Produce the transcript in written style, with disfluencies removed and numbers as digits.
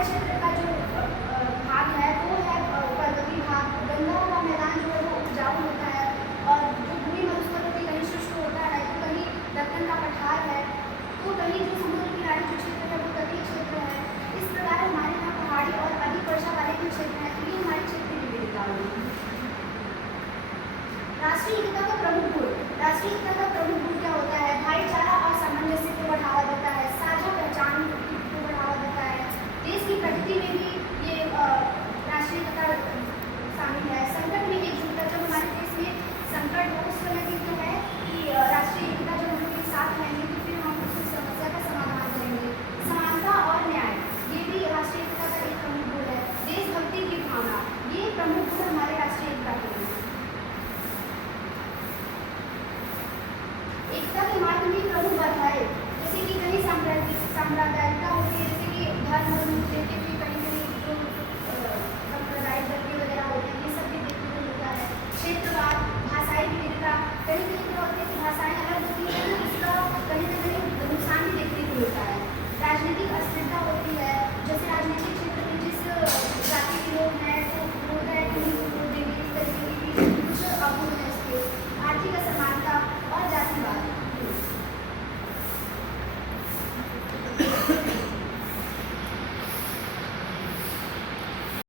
हिमालय क्षेत्र का जो भाग है वो है पर्वतीय भाग। गंगा का मैदान जो है वो उपजाऊ होता है और जो भूमि मरुस्थलीय कहीं शुष्क होता है तो कहीं दक्कन का पठार है तो कहीं जो समुद्र किनारे जो क्षेत्र है वो तटीय क्षेत्र है। इस प्रकार हमारे यहाँ पहाड़ी और अधिक वर्षा वाले जो क्षेत्र हैं तो ये हमारे क्षेत्र की विविधता होगी। राष्ट्रीय एकता का प्रमुख गुण। राष्ट्रीय एकता का प्रमुख गुण क्या होता है? भाईचारा और सामंजस्य को बढ़ावा देता है, साझा पहचान को बढ़ावा देता है, देश की प्रगति में भी ये राष्ट्रीय एकता शामिल है। संकट में एकजुटता, जब हमारे देश में संकट हो उस समय भी जो है कि राष्ट्रीय एकता जब हम लोग एक साथ रहेंगे